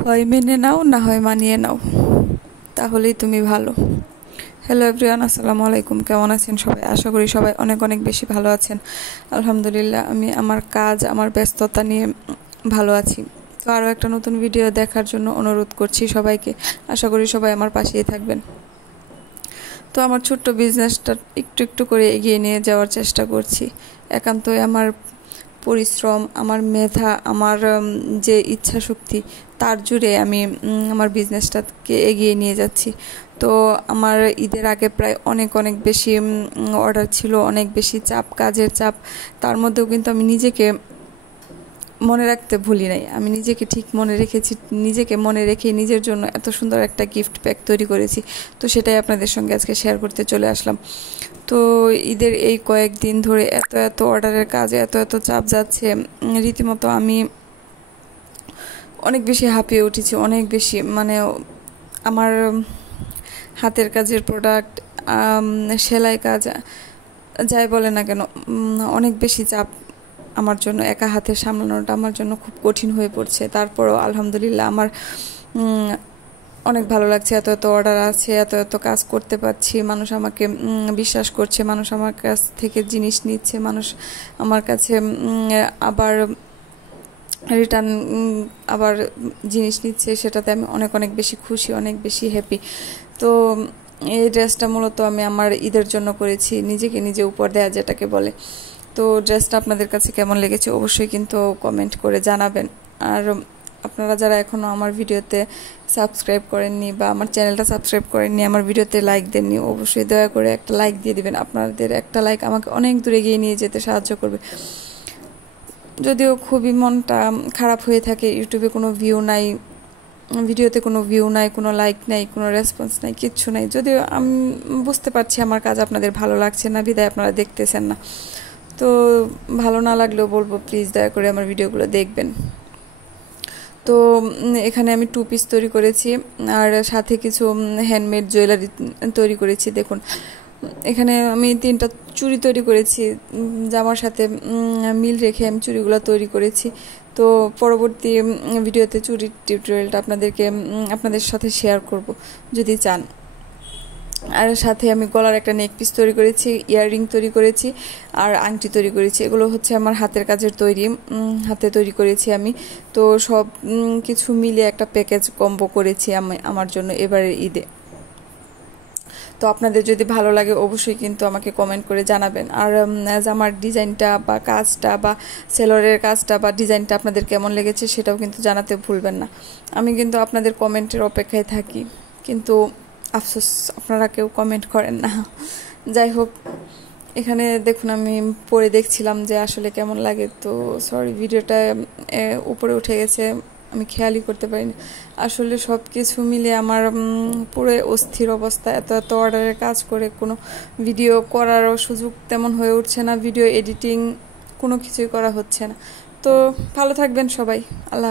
হয় মেনে নাও, না হয় মানিয়ে নাও, তাহলেই তুমি ভালো। হ্যালো এভরিওয়ান, আসসালামু আলাইকুম। কেমন আছেন সবাই? আশা করি সবাই অনেক অনেক বেশি ভালো আছেন। আলহামদুলিল্লাহ, আমি আমার কাজ, আমার ব্যস্ততা নিয়ে ভালো আছি। তো আরও একটা নতুন ভিডিও দেখার জন্য অনুরোধ করছি সবাইকে। আশা করি সবাই আমার পাশেই থাকবেন। তো আমার ছোট্ট বিজনেসটা একটু একটু করে এগিয়ে নিয়ে যাওয়ার চেষ্টা করছি। একান্তই আমার পরিশ্রম, আমার মেধা, আমার যে ইচ্ছা শক্তি, তার জুড়ে আমি আমার বিজনেসটাকে এগিয়ে নিয়ে যাচ্ছি। তো আমার ঈদের আগে প্রায় অনেক অনেক বেশি অর্ডার ছিল, অনেক বেশি চাপ, কাজের চাপ। তার মধ্যেও কিন্তু আমি নিজেকে মনে রাখতে ভুলি নাই। আমি নিজেকে ঠিক মনে রেখেছি, নিজেকে মনে রেখে নিজের জন্য এত সুন্দর একটা গিফট প্যাক তৈরি করেছি। তো সেটাই আপনাদের সঙ্গে আজকে শেয়ার করতে চলে আসলাম। তো ঈদের এই কয়েকদিন ধরে এত এত অর্ডারের কাজে এত এত চাপ যাচ্ছে, রীতিমতো আমি অনেক বেশি হাঁপিয়ে উঠেছি, অনেক বেশি, মানে আমার হাতের কাজের প্রোডাক্ট, সেলাই কাজ, যাই বলে না কেন, অনেক বেশি চাপ আমার জন্য। একা হাতে সামলানোটা আমার জন্য খুব কঠিন হয়ে পড়ছে। তারপরও আলহামদুলিল্লাহ আমার অনেক ভালো লাগছে। এত এত অর্ডার আছে, এত এত কাজ করতে পারছি, মানুষ আমাকে বিশ্বাস করছে, মানুষ আমার কাছ থেকে জিনিস নিচ্ছে, মানুষ আমার কাছে আবার রিটার্ন আবার জিনিস নিচ্ছে। সেটাতে আমি অনেক অনেক বেশি খুশি, অনেক বেশি হ্যাপি। তো এই ড্রেসটা মূলত আমি আমার ঈদের জন্য করেছি, নিজেকে নিজে উপহার দেওয়া যেটাকে বলে। তো ড্রেসটা আপনাদের কাছে কেমন লেগেছে অবশ্যই কিন্তু কমেন্ট করে জানাবেন। আর আপনারা যারা এখনও আমার ভিডিওতে সাবস্ক্রাইব করেননি বা আমার চ্যানেলটা সাবস্ক্রাইব করেননি, আমার ভিডিওতে লাইক দেননি, অবশ্যই দয়া করে একটা লাইক দিয়ে দিবেন। আপনাদের একটা লাইক আমাকে অনেক দূরে এগিয়ে নিয়ে যেতে সাহায্য করবে। যদিও খুবই মনটা খারাপ হয়ে থাকে, ইউটিউবে কোনো ভিউ নাই, ভিডিওতে কোনো ভিউ নাই, কোনো লাইক নাই, কোনো রেসপন্স নাই, কিচ্ছু নাই। যদিও আমি বুঝতে পারছি আমার কাজ আপনাদের ভালো লাগছে না, বিদায় আপনারা দেখতেছেন না। তো ভালো না লাগলেও বলবো, প্লিজ দয়া করে আমার ভিডিওগুলো দেখবেন। তো এখানে আমি 2 পিস তৈরি করেছি, আর সাথে কিছু হ্যান্ডমেড জুয়েলারি তৈরি করেছি। দেখুন, এখানে আমি 3টা চুড়ি তৈরি করেছি, জামার সাথে মিল রেখে আমি চুড়িগুলো তৈরি করেছি। তো পরবর্তী ভিডিওতে চুড়ির টিউটোরিয়ালটা আপনাদের সাথে শেয়ার করব যদি চান। আর সাথে আমি গলার একটা নেক পিস তৈরি করেছি, ইয়াররিং তৈরি করেছি, আর আংটি তৈরি করেছি। এগুলো হচ্ছে আমার হাতের কাজের তৈরি, হাতে তৈরি করেছি আমি। তো সব কিছু মিলে একটা প্যাকেজ কম্বো করেছি আমি আমার জন্য এবারের ঈদে। তো আপনাদের যদি ভালো লাগে অবশ্যই কিন্তু আমাকে কমেন্ট করে জানাবেন। আর আমার ডিজাইনটা বা কাজটা বা সেলরের কাজটা বা ডিজাইনটা আপনাদের কেমন লেগেছে সেটাও কিন্তু জানাতে ভুলবেন না। আমি কিন্তু আপনাদের কমেন্টের অপেক্ষায় থাকি, কিন্তু আফসোস আপনারা কেউ কমেন্ট করেন না। যাই হোক, এখানে দেখুন আমি পরে দেখছিলাম যে আসলে কেমন লাগে। তো সরি, ভিডিওটা উপরে উঠে গেছে, আমি খেয়ালই করতে পারিনি। আসলে সব কিছু মিলে আমার পুরো অস্থির অবস্থা। এত এত অর্ডারের কাজ করে কোনো ভিডিও করারও সুযোগ তেমন হয়ে উঠছে না, ভিডিও এডিটিং কোনো কিছুই করা হচ্ছে না। তো ভালো থাকবেন সবাই, আল্লাহ হাফেজ।